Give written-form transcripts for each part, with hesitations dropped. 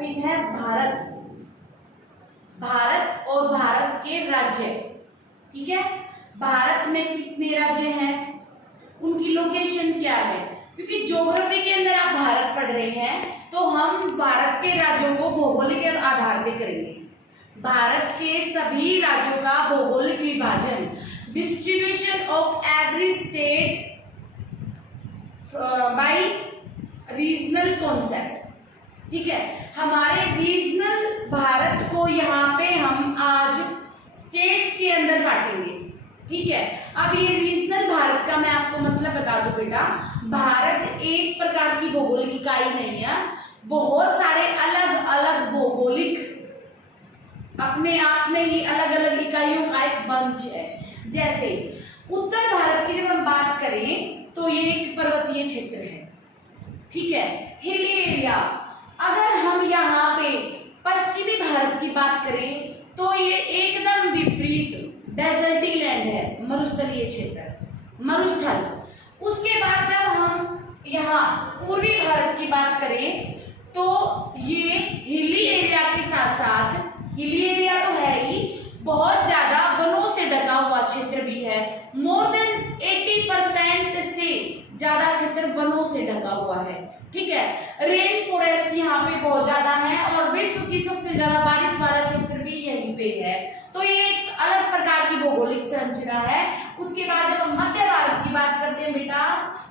Topic है भारत। भारत और भारत के राज्य, ठीक है। भारत में कितने राज्य हैं, उनकी लोकेशन क्या है, क्योंकि ज्योग्राफी के अंदर आप भारत पढ़ रहे हैं तो हम भारत के राज्यों को भौगोलिक आधार पे करेंगे। भारत के सभी राज्यों का भौगोलिक विभाजन, distribution of every state by regional concept, ठीक है। हमारे रीजनल भारत को यहाँ पे हम आज स्टेट्स के अंदर बांटेंगे, ठीक है। अब ये रीजनल भारत का मैं आपको मतलब बता दूं बेटा, भारत एक प्रकार की भौगोलिक इकाई नहीं है, बहुत सारे अलग अलग भौगोलिक अपने आप में ही अलग अलग इकाइयों का एक मंच है। जैसे उत्तर भारत की जब हम बात करें तो ये एक पर्वतीय क्षेत्र है, ठीक है, हिली एरिया। अगर हम यहाँ पे पश्चिमी भारत की बात करें तो ये एकदम विपरीत डेजर्टी लैंड है, मरुस्थलीय क्षेत्र, मरुस्थल। उसके बाद जब हम यहाँ पूर्वी भारत की बात करें तो ये हिली एरिया के साथ साथ, हिली एरिया तो है ही, बहुत ज्यादा वनों से ढका हुआ क्षेत्र भी है। मोर देन 80% से ज्यादा क्षेत्र वनों से ढका हुआ है, ठीक है। रेन फॉरेस्ट यहाँ पे बहुत ज्यादा है और विश्व की सबसे ज्यादा बारिश वाला क्षेत्र भी यहीं पे है। तो ये एक अलग प्रकार की भौगोलिक संरचना है। उसके बाद जब हम मध्य भारत की बात करते हैं बेटा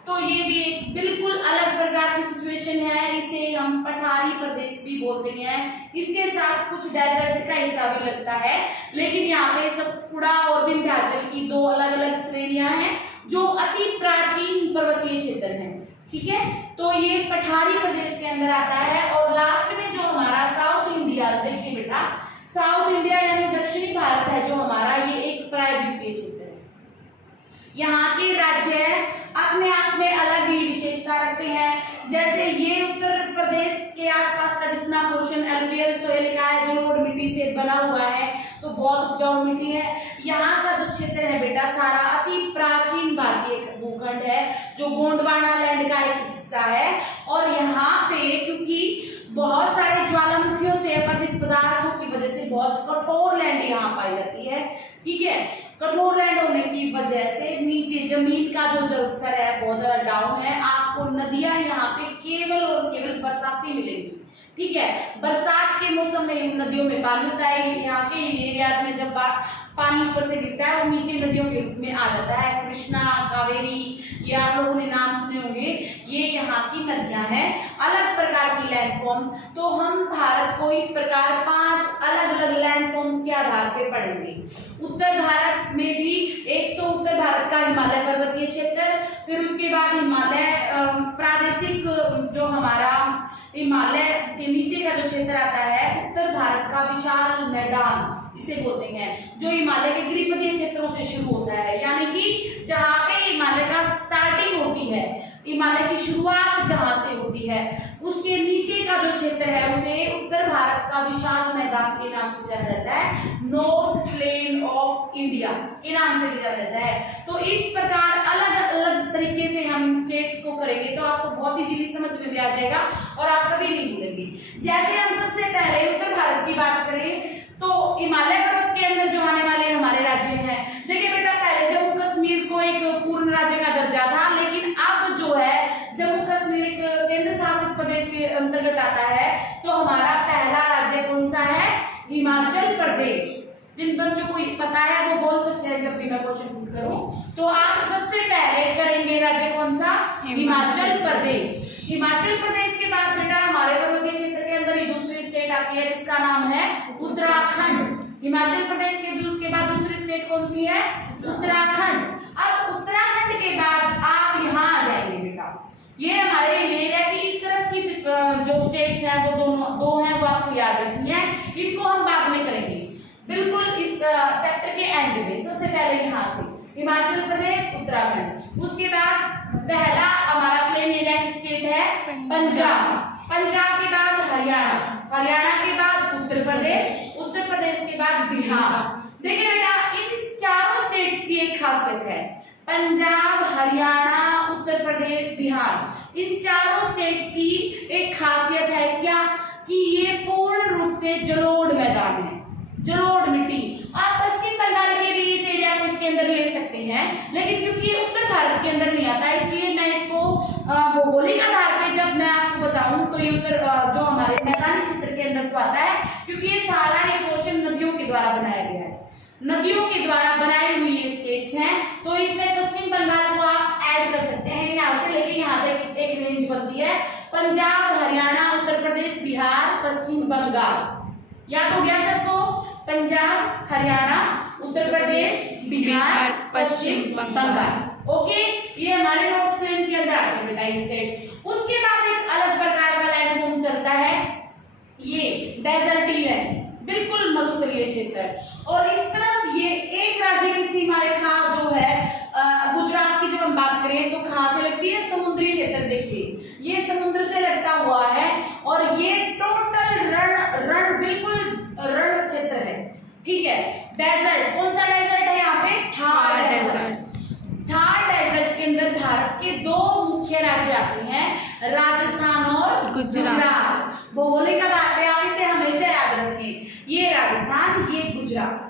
तो ये भी एक बिल्कुल अलग प्रकार की सिचुएशन है, इसे हम पठारी प्रदेश भी बोलते हैं। इसके साथ कुछ डेजर्ट का हिस्सा भी लगता है, लेकिन यहाँ पे सतपुड़ा और विंध्याचल की दो अलग अलग श्रेणियां हैं जो अति प्राचीन पर्वतीय क्षेत्र हैं, ठीक है। तो ये पठारी प्रदेश के अंदर आता है। और लास्ट में जो हमारा साउथ इंडिया, देखिए बेटा, साउथ इंडिया यानी दक्षिणी भारत है जो हमारा, ये एक प्रायद्वीपीय क्षेत्र है। यहाँ के राज्य अपने आप में अलग ही विशेषता रखते हैं। जैसे ये उत्तर प्रदेश के आसपास का जितना पोर्शन एलुवियल सोइल का है, जो रोड मिट्टी से बना हुआ है, तो बहुत उपजाऊ मिट्टी है। यहाँ का जो क्षेत्र है बेटा सारा अति प्राचीन भारतीय भूखंड है, जो गोंडवाना लैंड का एक हिस्सा है। और यहाँ पे क्योंकि बहुत सारे ज्वालामुखियों से अपरदित पदार्थों की वजह से बहुत कठोर लैंड यहाँ पाई जाती है, ठीक है। कठोर लैंड होने की वजह से नीचे जमीन का जो जल स्तर है बहुत ज्यादा डाउन है। आपको नदियां यहाँ पे केवल और केवल बरसाती मिलेंगी, ठीक है। बरसात के मौसम में इन नदियों में पानी होता है। यहाँ के एरियाज में जब पानी ऊपर से गिरता है वो नीचे नदियों के रूप में आ जाता है। कृष्णा, कावेरी, ये आप लोगों ने नाम सुने होंगे, ये यहाँ की नदियां हैं, अलग प्रकार की लैंडफॉर्म। तो हम भारत को इस प्रकार 5 अलग अलग लैंडफॉर्म्स के आधार पे पढ़ेंगे। उत्तर भारत में भी एक तो उत्तर भारत का हिमालय पर्वतीय क्षेत्र, फिर उसके बाद हिमालय प्रादेशिक जो हमारा हिमालय के नीचे का जो क्षेत्र आता है, उत्तर भारत का विशाल मैदान इसे बोलते हैं, जो हिमालय के गिरिपदीय क्षेत्रों से शुरू होता है, यानी कि जहाँ पे हिमालय का स्टार्टिंग होती है, हिमालय की शुरुआत जहां से होती है, उसके नीचे का जो क्षेत्र है उसे उत्तर भारत का विशाल मैदान के नाम से जाना जाता है, नॉर्थ प्लेन ऑफ इंडिया के नाम से भी जाना जाता है। तो इस प्रकार अलग अलग तरीके से हम इन स्टेट्स को करेंगे तो आपको बहुत इजीली समझ में भी आ जाएगा और आप कभी नहीं भूलेंगे। जैसे हम सबसे पहले उत्तर भारत की बात करें तो हिमालय पर्वत के अंदर जो आने वाले हमारे राज्य हैं, देखिए बेटा, पहले जम्मू कश्मीर को एक पूर्ण राज्य का दर्जा था, लेकिन अब जो है जम्मू कश्मीर एक केंद्र शासित प्रदेश के अंतर्गत आता है। तो हमारा पहला राज्य कौन सा है? हिमाचल प्रदेश। जिन बच्चों को पता है वो बोल सकते हैं जब भी मैं क्वेश्चन पुट करूं। तो आप सबसे पहले करेंगे राज्य कौन सा? हिमाचल प्रदेश। हिमाचल प्रदेश के बाद बेटा हमारे पर्वतीय क्षेत्र के अंदर ही दूसरी स्टेट आती है जिसका नाम है उत्तराखंड। हिमाचल प्रदेश के बाद दूसरी स्टेट कौन सी है? उत्तराखंड। अब उत्तराखंड के बाद आप यहाँ आ जाएंगे बेटा, ये हमारे एरिया की इस तरफ की जो स्टेट्स हैं वो दो हैं, वो आपको याद रखनी है, इनको हम बाद में करेंगे बिल्कुल इस चैप्टर के एंड में। सबसे पहले यहाँ से हिमाचल प्रदेश, उत्तराखंड। उसके बाद पहला हमारा प्लेन एरिया की स्टेट है पंजाब। पंजाब के बाद हरियाणा, हरियाणा के बाद उत्तर प्रदेश, उत्तर प्रदेश के बाद बिहार। देखिए बेटा, इन चारों स्टेट्स की एक खासियत है, पंजाब, हरियाणा, उत्तर प्रदेश, बिहार, इन चारों स्टेट्स की एक खासियत है क्या कि ये पूर्ण रूप से जलोढ़ मैदान है, जलोढ़ मिट्टी। आप पश्चिम बंगाल के भी इस एरिया को इसके अंदर ले सकते हैं, लेकिन क्योंकि ये उत्तर भारत के अंदर नहीं आता, इसलिए मैं इसको भौगोलिक आधार पे जब मैं आपको बताऊं तो ये उत्तर जो हमारे मैदानी क्षेत्र के अंदर तो आता है, क्योंकि ये सारा ये पोर्शन नदियों के द्वारा बनाया गया है, नदियों के द्वारा बनाई हुई ये स्टेट्स हैं। तो इसमें पश्चिम बंगाल को आप ऐड कर सकते हैं, यहाँ से लेके यहाँ तक एक रेंज बनती है, पंजाब, हरियाणा, उत्तर प्रदेश, बिहार, पश्चिम बंगाल। याद हो गया सबको? पंजाब, हरियाणा, उत्तर प्रदेश, बिहार, पश्चिम बंगाल। ओके, ये हमारे नॉर्थ प्लेन के अंदर आते हैं बेटा ये स्टेट्स। उसके बाद एक अलग प्रकार का लैंडफॉर्म चलता है, ये डेजर्टी लैंड, बिल्कुल मरुस्थलीय क्षेत्र। और इस तरफ ये एक राज्य की सीमा रेखा जो है गुजरात की जब हम बात करें तो कहां से लगती है? समुद्री क्षेत्र। देखिए ये समुद्र से लगता हुआ है और ये टोटल रण बिल्कुल रण क्षेत्र है, ठीक है। डेजर्ट, कौन सा डेजर्ट है यहाँ पे? थार डेजर्ट। थार डेजर्ट के अंदर भारत के दो मुख्य राज्य आते हैं, राजस्थान और गुजरात। भौगोलिक आधार पे आप इसे हमेशा याद रखें, ये राजस्थान, ये गुजरात,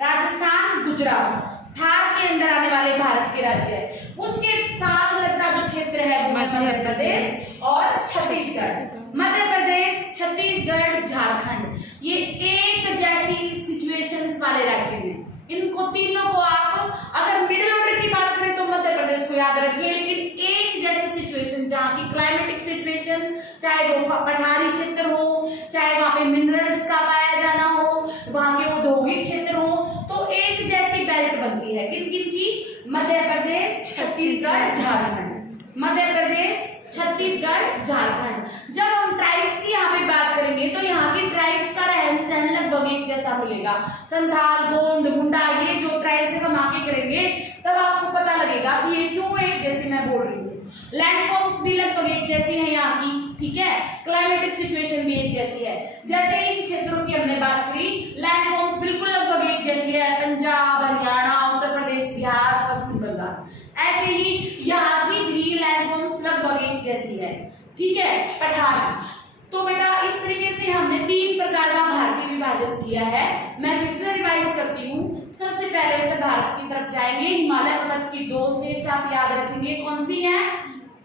राजस्थान गुजरात थार के अंदर आने वाले भारत के राज्य है। उसके साथ लगता जो क्षेत्र है वो मध्य प्रदेश और छत्तीसगढ़। मध्य प्रदेश, छत्तीसगढ़, झारखंड, ये एक जैसी सिचुएशंस वाले राज्य हैं। इनको तीनों को आप अगर मिडिल ऑर्डर की बात करें तो मध्य प्रदेश को याद रखिए, लेकिन एक जैसी सिचुएशन जहाँ की क्लाइमेटिक सिचुएशन, चाहे वो पठारी क्षेत्र हो, चाहे वहाँ पे मिनरल्स का पाया जाना हो, वहाँ के औद्योगिक क्षेत्र हो, तो एक जैसी बेल्ट बनती है। किन किन की? मध्य प्रदेश, छत्तीसगढ़, झारखंड। मध्य प्रदेश, छत्तीसगढ़, झारखंड। जब हम ट्राइब्स की यहाँ पे बात करेंगे तो यहाँ की ट्राइब्स का रहन सहन लगभग एक जैसा मिलेगा। संथाल, गोंड, मुंडा, ये जो ट्राइब्स हम आगे करेंगे तब आपको पता लगेगा कि ये क्यों एक जैसे मैं बोल रही हूँ। लैंडफॉर्म्स भी लगभग एक जैसी है यहाँ की, ठीक है। क्लाइमेटिक सिचुएशन भी एक जैसी है। जैसे इन क्षेत्रों की हमने बात करी, लैंडफॉर्म्स बिल्कुल लगभग एक जैसी है, पंजाब, हरियाणा, उत्तर प्रदेश, बिहार, पश्चिम बंगाल। ऐसे ही यहाँ की भी लैंडफॉर्म्स लगभग एक जैसी है, ठीक है। पठारी, तो बेटा इस तरीके से हमने तीन प्रकार का भारतीय विभाजन किया है। मैं फिर से रिवाइज करती हूँ। सबसे पहले उत्तर भारत की तरफ जाएंगे, हिमालय पर्वत की दो स्टेट्स आप याद रखेंगे, कौन सी हैं?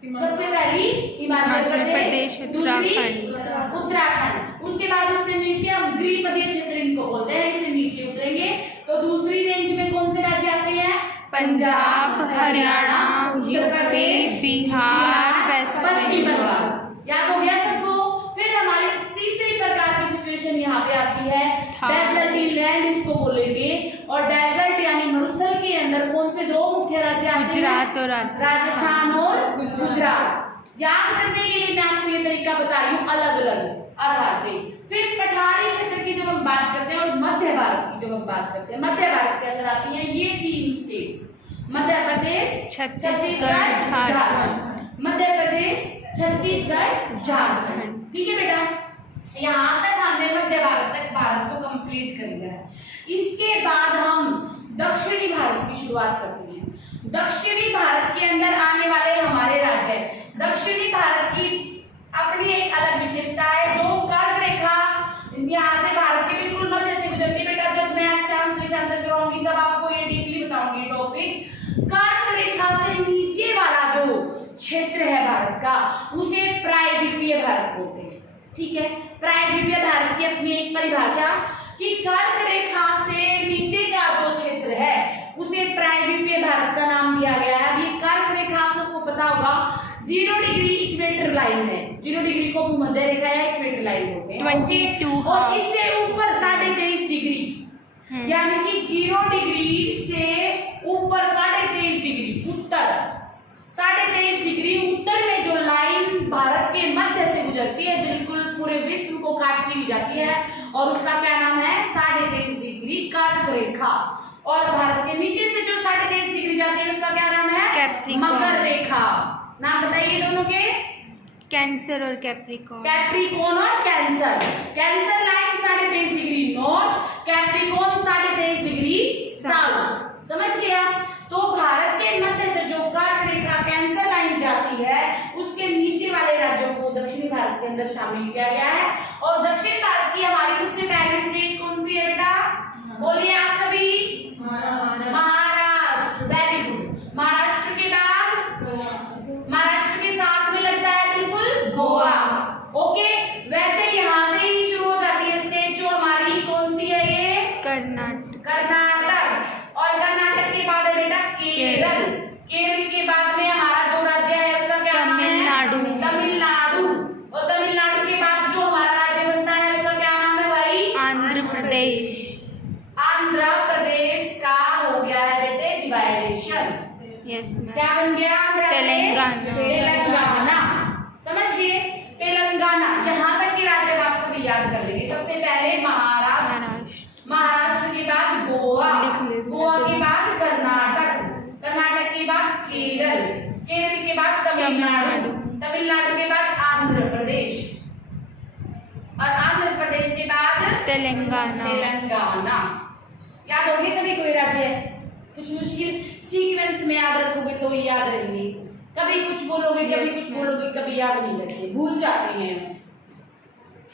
सबसे पहली हिमाचल प्रदेश, दूसरी उत्तराखंड। उसके बाद उससे नीचे हम गृह क्षेत्र इनको बोलते हैं, इससे नीचे उतरेंगे तो दूसरी रेंज में कौन से राज्य आते हैं? पंजाब, हरियाणा, उत्तर प्रदेश, बिहार, पश्चिम बंगाल। याद हो गया सबको? फिर हमारी तीसरी प्रकार की सिचुएशन यहाँ पे आती है, डेजर्टी लैंड इसको बोलेंगे। और डेजर्ट यानी मरुस्थल के अंदर कौन से दो मुख्य राज्य आते हैं? गुजरात और राजस्थान और गुजरात। याद करने के लिए मैं आपको ये तरीका बता रही हूँ अलग अलग आधार पे। फिर पठारी क्षेत्र की जब हम बात करते हैं और मध्य भारत की जब हम बात करते हैं, मध्य भारत के अंदर आती हैं ये तीन स्टेट्स, मध्य प्रदेश, छत्तीसगढ़, झारखंड। मध्य प्रदेश, छत्तीसगढ़, झारखंड, ठीक है बेटा। यहाँ तक हमने मध्य भारत तक भारत को कंप्लीट कर लिया है। इसके बाद हम दक्षिणी भारत की शुरुआत करते हैं। दक्षिणी भारत के अंदर आने वाले हमारे राज्य, दक्षिणी भारत की अपनी एक अलग विशेषता है, जो कर्क रेखा यहाँ से भारत के बिल्कुल मध्य से गुजरती। बेटा जब मैं एग्जाम सेशन कराऊंगी तब आपको ये डीपली बताऊंगी टॉपिक। कर्क रेखा से नीचे वाला जो क्षेत्र है भारत का, उसे प्रायद्वीपीय भारत बोलते हैं, ठीक है। प्रायद्वीपीय भारत की अपनी एक परिभाषा कि कर्क रेखा से नीचे का जो क्षेत्र है उसे प्रायद्वीपीय भारत का नाम दिया गया है। ये कर्क रेखा सबको पता होगा 0 डिग्री इक्वेटर लाइन है, 0 डिग्री को भूमध्य रेखा या इक्वेटर लाइन बोलते हैं। 22 और इससे ऊपर 23.5 डिग्री, यानी कि 0 डिग्री से ऊपर 23.5 डिग्री उत्तर, 23.5 डिग्री उत्तर में जो लाइन भारत के मध्य से गुजरती है, बिल्कुल पूरे विश्व को काटती हुई जाती है, और उसका क्या नाम है? 23.5 डिग्री कर्क रेखा। और भारत के नीचे से जो 23.5 डिग्री जाती है उसका क्या नाम है? मकर रेखा। नाम बताइए दोनों के। कैंसर और कैप्रिकॉर्न। कैप्रिकॉर्न और cancer. Cancer line 23.5 degree north, Capricorn 23.5 degree south. समझ गया? तो भारत के मध्य से जो कर्क रेखा कैंसर लाइन जाती है उसके नीचे वाले राज्यों को दक्षिणी भारत के अंदर शामिल किया गया है। और प्रदेश। आंध्र प्रदेश का हो गया है बेटे डिवाइडेशन। Yes ma'am. क्या बन गया आंध्र से? तेलंगाना। तेलंगाना। समझ गए? तेलंगाना। यहाँ तक के राज्य आप सभी याद कर लेंगे। सबसे पहले महाराष्ट्र, महाराष्ट्र के बाद गोवा, गोवा के बाद कर्नाटक, कर्नाटक के बाद केरल, केरल के बाद तमिलनाडु, तमिलनाडु के बाद आंध्र प्रदेश और आंध्र प्रदेश के बाद तेलंगाना। तेलंगाना। याद होगी सभी कोई राज्य है? कुछ मुश्किल सीक्वेंस में याद रखोगे तो ही याद रहेंगे। कभी कुछ बोलोगे, कभी कुछ बोलोगे, कभी याद नहीं रहते, भूल जाते हैं।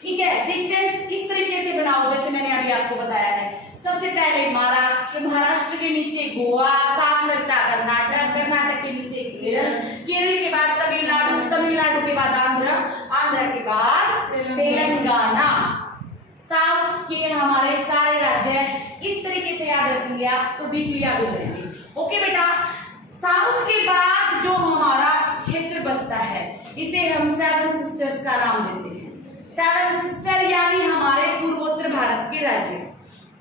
ठीक है, सीक्वेंस इस तरीके से बनाओ जैसे मैंने अभी आपको बताया है। सबसे पहले महाराष्ट्र, महाराष्ट्र के नीचे गोवा, साथ लगता कर्नाटक, कर्नाटक के नीचे केरल, केरल के बाद तमिलनाडु, तमिलनाडु के बाद आंध्र, आंध्र के बाद तेलंगाना। साउथ के हमारे सारे राज्य इस तरीके से याद रखेंगे आप तो डीपली याद हो जाएंगे। ओके बेटा, साउथ के बाद जो हमारा क्षेत्र बसता है इसे हम सेवन सिस्टर्स का नाम देते हैं। सेवन सिस्टर यानी हमारे पूर्वोत्तर भारत के राज्य।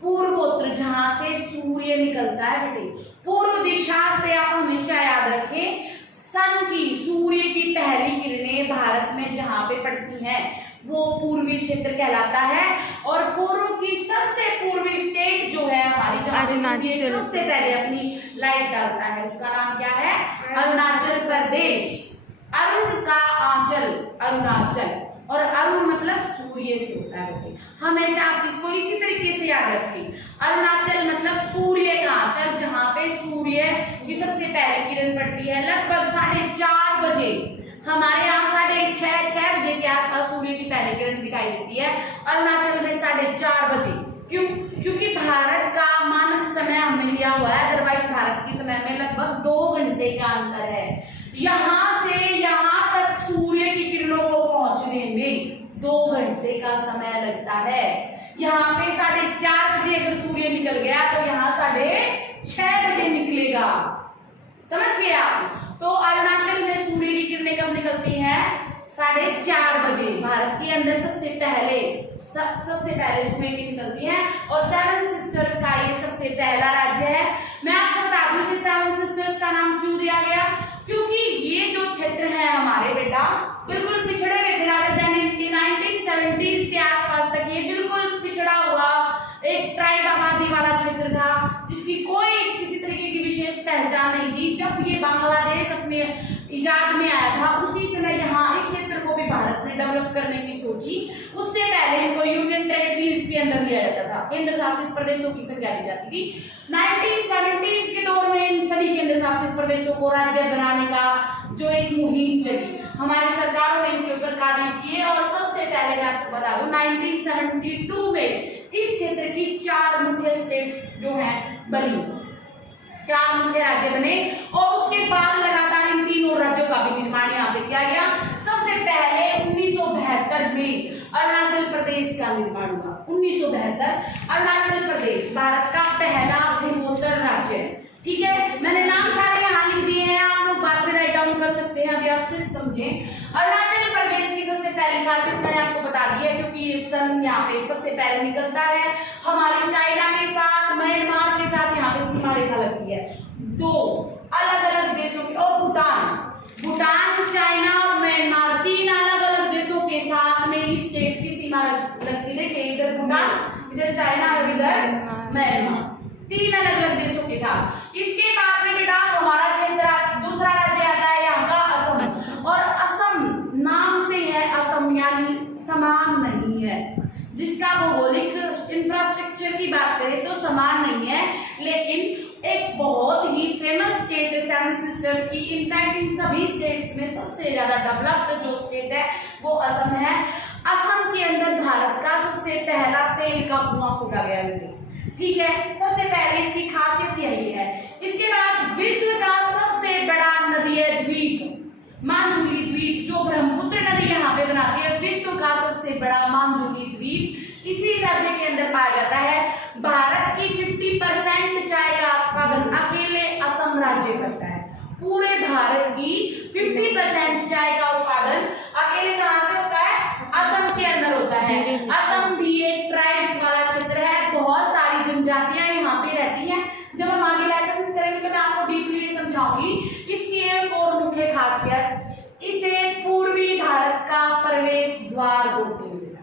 पूर्वोत्तर जहां से सूर्य निकलता है बेटे, पूर्व दिशा से आप हमेशा याद रखें सन की, सूर्य की पहली किरणें भारत में जहां पे पड़ती हैं वो पूर्वी क्षेत्र कहलाता है। और पूर्व की सबसे पूर्वी स्टेट जो है हमारी, जहां पे सूर्य सबसे पहले अपनी लाइट डालता है, उसका नाम क्या है? अरुणाचल प्रदेश। अरुण का आंचल, अरुणाचल, और अरुण मतलब सूर्य से होता है बेटे। हमेशा आप इसको इसी तरीके से याद रखें। अरुणाचल मतलब सूर्य का आंचल, जहां पे सूर्य की सबसे पहले किरण पड़ती है। लगभग 4:30 बजे हमारे यहाँ 6:30 बजे के आसपास सूर्य की पहली किरण दिखाई देती है। अरुणाचल में 4:30 बजे। क्यों? क्योंकि भारत का मानक समय हमने लिया हुआ है, अदरवाइज भारत के समय में लगभग 2 घंटे का अंतर है। यहाँ से यहाँ तक सूर्य की किरणों को पहुंचने में 2 घंटे का समय लगता है। यहाँ पे 4:30 बजे अगर सूर्य निकल गया तो यहाँ 6:30 बजे निकलेगा। समझ गए आप? तो अरुणाचल में सूर्य की किरणें कब निकलती हैं? 4:30 बजे। भारत के अंदर सबसे पहले सूर्य की निकलती है। और सेवन सिस्टर्स का ये सबसे पहला राज्य है। मैं आपको बता दूं इसे सेवन सिस्टर्स का नाम क्यों दिया गया? क्योंकि ये जो क्षेत्र है हमारे बेटा बिल्कुल पिछड़े हुए थे। राजा 1970s के आसपास तक ये बिल्कुल पिछड़ा हुआ एक ट्राइब आबादी वाला क्षेत्र था, जिसकी कोई किसी तरीके की विशेष पहचान नहीं थी। जब ये बांग्लादेश अपने इजाद में आया था उसी समय यहाँ इस क्षेत्र को भी भारत ने डेवलप करने की सोची। उससे पहले इनको यूनियन टेरिटरीज के अंदर लिया जाता था, केंद्र शासित प्रदेशों की संज्ञा दी जाती थी। 1970s के दौर में इन सभी केंद्र शासित प्रदेशों को राज्य बनाने का जो एक मुहिम चली, हमारी सरकारों ने इसके ऊपर कार्य किए। और सबसे पहले मैं आपको बता दूं 1972 में इस क्षेत्र की 4 मुख्य स्टेट्स जो है बनी, 4 मुख्य राज्य बने। और उसके बाद लगातार इन तीनों राज्यों का भी निर्माण यहाँ पे किया गया। सबसे पहले 1972 में अरुणाचल प्रदेश का निर्माण हुआ। 1972 अरुणाचल प्रदेश भारत का पहला पूर्वोत्तर राज्य है। ठीक है, मैंने नाम सारे यहाँ लिख दिए हैं, आप लोग बाद में राइट डाउन कर सकते हैं। अभी आप सिर्फ समझें अरुणाचल प्रदेश की सबसे पहली खासियत मैंने आपको बता दी है, क्योंकि ये सन यहाँ पे सबसे पहले निकलता है। हमारी चाइना के साथ, म्यांमार के साथ यहाँ पे सीमा रेखा लगती है। 2 अलग-अलग देशों की, और भूटान, चाइना और म्यांमार 3 अलग-अलग देशों के साथ में इस स्टेट की सीमा लगती। देखिए इधर भूटान, इधर चाइना और इधर म्यांमार, 3 अलग-अलग देशों के साथ। इसके बाद में बेटा हमारा क्षेत्र दूसरा राज्य आता है यहाँ का असम। और असम नाम से है असम यानी समान नहीं है, जिसका भौगोलिक इंफ्रास्ट्रक्चर की बात करें तो समान नहीं है, लेकिन एक बहुत ही फेमस स्टेट है सेवन सिस्टर्स की। इनफैक्ट इन सभी स्टेट्स में सबसे ज्यादा डेवलप्ड जो स्टेट है वो असम है। असम के अंदर भारत का सबसे पहला तेल का कुआं खोदा गया है। ठीक है, सबसे पहले इसकी खासियत यही है। इसके बाद विश्व का सबसे बड़ा नदीय द्वीप मांजुली द्वीप, जो ब्रह्मपुत्र नदी यहाँ पे बनाती है, विश्व का सबसे बड़ा मांजुली द्वीप इसी राज्य के अंदर पाया जाता है। भारत की 50% चाय का उत्पादन अकेले असम राज्य करता है। पूरे भारत की 50% चाय का उत्पादन अकेले कहाँ से होता है? असम के अंदर होता है। असम भी एक ट्राइब्स वाला क्षेत्र है, द्वार बोलते हैं बेटा,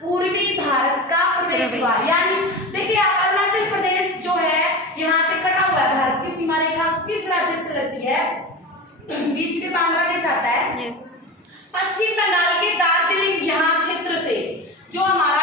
पूर्वी भारत का प्रवेश द्वार। यानी देखिए अरुणाचल प्रदेश जो है यहाँ से कटा हुआ है, भारत की सीमा रेखा किस राज्य से लगती है? बीच में बांग्लादेश आता है। यस। पश्चिम बंगाल के दार्जिलिंग यहाँ क्षेत्र से जो हमारा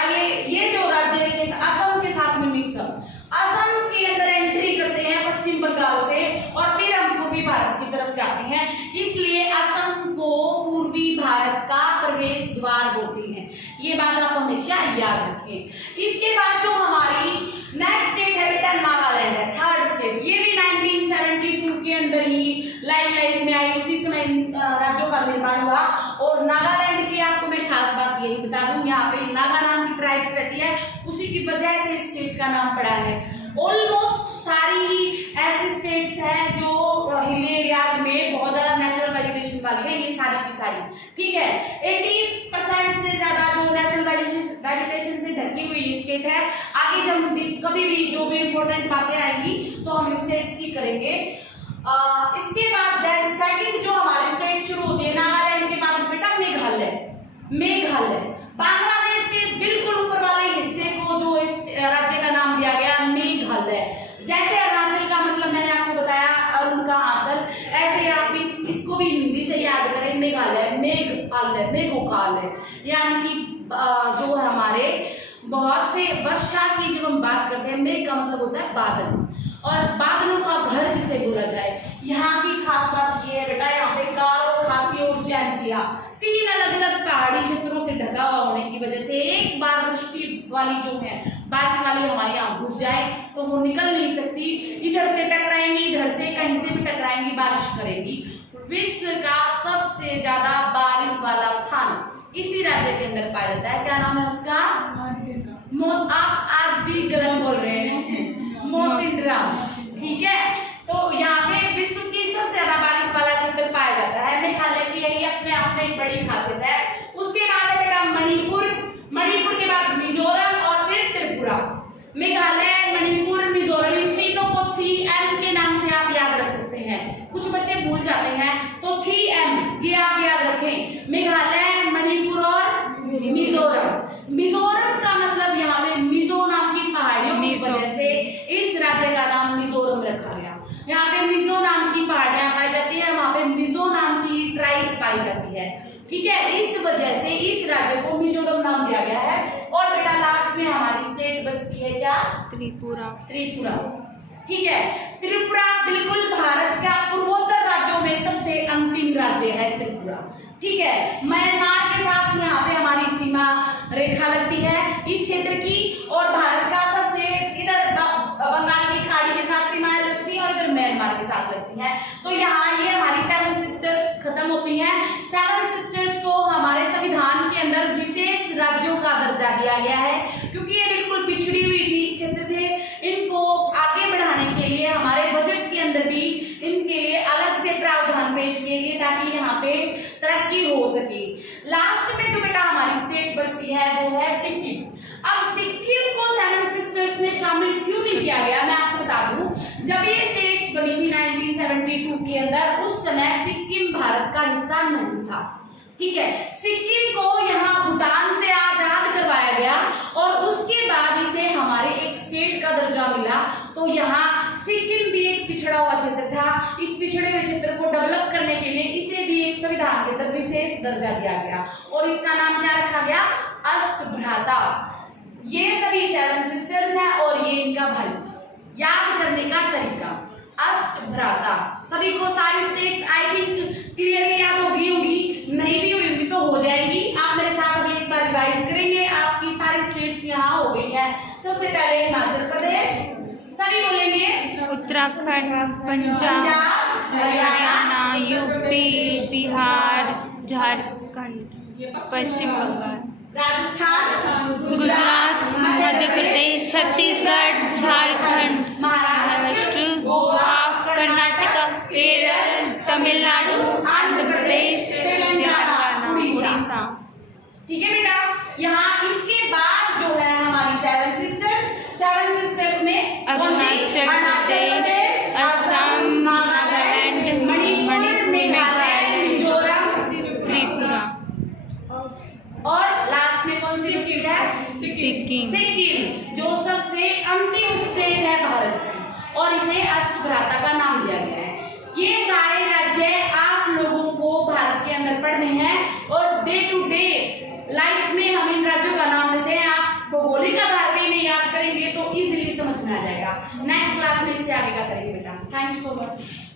ये जो राज्य है असम के साथ में मिक्सअप, असम के अंदर एंट्री करते हैं पश्चिम बंगाल से और फिर हम पूर्वी भारत की तरफ जाते हैं, इसलिए असम को पूर्वी भारत का प्रवेश द्वार बोलते हैं। ये बात आप हमेशा याद रखें। इसके बाद जो हमारी नेक्स्ट स्टेट है बेटा नागालैंड है, थर्ड स्टेट। ये भी 1972 के अंदर ही लाइमलाइट में आई, उसी समय राज्यों का निर्माण हुआ। और नागालैंड की आपको मैं खास बात यही बता दूं, यहाँ पे नागा नाम की ट्राइब्स रहती है, उसी की वजह से इस स्टेट का नाम पड़ा है। ऑलमोस्ट सारी ही ऐसी स्टेट्स हैं जो हिली एरियाज में बहुत ज्यादा नेचुरल वेजिटेशन वाली है, ये सारी की सारी, ठीक है। 80% से ज्यादा जो नेचुरल वेजिटेशन से ढकी हुई स्टेट है। आगे जब कभी भी जो भी इंपॉर्टेंट बातें आएंगी तो हम इन स्टेट्स की करेंगे। इसके बाद सेकंड जो हमारी स्टेट शुरू होती है नागालैंड के बाद बेटा मेघालय। बांग्लादेश के बिल्कुल ऊपर वाले हिस्से को जो इस राज्य का नाम दिया गया मेघालय। जैसे अरुणाचल का मतलब मैंने आपको बताया अरुण का आंचल, ऐसे आप भी इसको भी हिंदी से याद करें, मेघोकालय। यानी कि जो हमारे बहुत से वर्षा की जब हम बात करते हैं, मेघ का मतलब होता है बादल, और बादलों का घर जिसे बोला जाए। यहाँ की खास बात ये है बेटा, यहाँ पे गारो, खासी और जैंतिया 3 अलग-अलग पहाड़ी क्षेत्रों से ढका हुआ होने की वजह से एक बार वृष्टि वाली जो है बारिश वाली हमारे यहाँ घुस जाए तो वो निकल नहीं सकती, इधर से टकराएंगी, इधर से कहीं से भी टकराएंगी, बारिश करेंगी। विश्व का सबसे ज्यादा बारिश वाला स्थान इसी राज्य के अंदर पाया जाता है। क्या नाम है उसका? आप आज भी गलत बोल रहे हैं, मौसिनराम, ठीक है। तो यहाँ पे विश्व की सबसे ज्यादा बारिश वाला क्षेत्र पाया जाता है। मेघालय की यही अपने आप में एक बड़ी खासियत है। उसके बाद है बेटा मणिपुर के बाद मिजोरम और फिर त्रिपुरा। मेघालय, मणिपुर, मिजोरम, इन तीनों को 3M के नाम से आप याद रख सकते हैं। कुछ बच्चे भूल जाते हैं तो 3M ये आप याद रखें, मेघालय, मणिपुर और मिजोरम का मतलब यहाँ पे मिजो नाम की पहाड़ियों की वजह से इस राज्य का नाम मिजोरम रखा गया। यहाँ पे मिजो नाम की पहाड़ियां पाई जाती है, वहां पे मिजो नाम की ट्राइब पाई जाती है, ठीक है। इस वजह से इस राज्य को मिजोरम नाम दिया गया है। और बेटा लास्ट में हमारी स्टेट बचती है क्या? त्रिपुरा, ठीक है। त्रिपुरा बिल्कुल भारत का पूर्वोत्तर राज्यों में सबसे अंतिम राज्य है त्रिपुरा, ठीक है। म्यांमार के साथ यहाँ पे हमारी सीमा रेखा लगती है इस क्षेत्र की, और भारत का सबसे इधर बंगाल की खाड़ी के साथ सीमाएं लगती है और इधर म्यांमार के साथ लगती है। तो यहाँ ये हमारी 7 सिस्टर्स खत्म होती हैं। 7 सिस्टर्स को हमारे संविधान के अंदर विशेष राज्यों का दर्जा दिया गया है, क्योंकि ये बिल्कुल पिछड़ी हुई थी क्षेत्र थे। इनको आगे बढ़ाने के लिए हमारे बजट के अंदर भी इनके लिए अलग से प्रावधान पेश किए गए ताकि यहाँ पे तरक्की हो सके। लास्ट में जो बेटा हमारी स्टेट बचती है वो है सिक्किम। अब सिक्किम को 7 सिस्टर्स में शामिल क्यों नहीं किया गया, मैं आपको बता दूं। जब ये स्टेट्स बनी थी 1972 के अंदर, उस समय सिक्किम भारत का हिस्सा नहीं था, ठीक है। सिक्किम को यहाँ भूटान से आजाद करवाया गया और उसके बाद इसे हमारे एक स्टेट का दर्जा मिला। तो यहाँ सिक्किम भी एक पिछड़ा हुआ क्षेत्र था। इस पिछड़े हुए क्षेत्र को डेवलप करने के लिए इसे भी एक संविधान के अंदर विशेष दर्जा दिया गया और इसका नाम क्या रखा गया? अष्टभ्राता। ये सभी 7 सिस्टर्स हैं और ये इनका भाई। याद करने का तरीका अष्टभ्राता। सभी को सारी स्टेट्स आई थिंक क्लियरली याद होगी, नहीं भी हुई होगी तो हो जाएगी। आप मेरे साथ अभी एक बार रिवाइज करेंगे। आपकी सारी स्टेट्स यहाँ हो गई है। सबसे पहले हिमाचल प्रदेश, सभी बोलेंगे उत्तराखंड, पंजाब, हरियाणा, यूपी, बिहार, झारखंड, पश्चिम बंगाल, राजस्थान, गुजरात, मध्य प्रदेश, छत्तीसगढ़, झारखंड, महाराष्ट्र, गोवा, कर्नाटक, केरल, तमिलनाडु, आंध्र प्रदेश, तेलंगाना, उड़ीसा। ठीक है बेटा। यहाँ इसके बाद जो है हमारी 7 सिस्टर्स में अरुणाचल प्रदेश, असम, नागालैंड, मणिपुर, मेघालय, मिजोरम, त्रिपुरा। और सिक्किम जो सबसे अंतिम स्टेट है भारत की, और इसे अष्टभ्राता का नाम दिया गया है। ये सारे राज्य आप लोगों को भारत के अंदर पढ़ने हैं, और डे टू डे लाइफ में हम इन राज्यों का नाम लेते हैं। आप भौगोलिक आधार पे इन्हें याद करेंगे तो इजीली समझ में आ जाएगा। नेक्स्ट क्लास में इससे आगे का करेंगे बेटा। Thank you so much.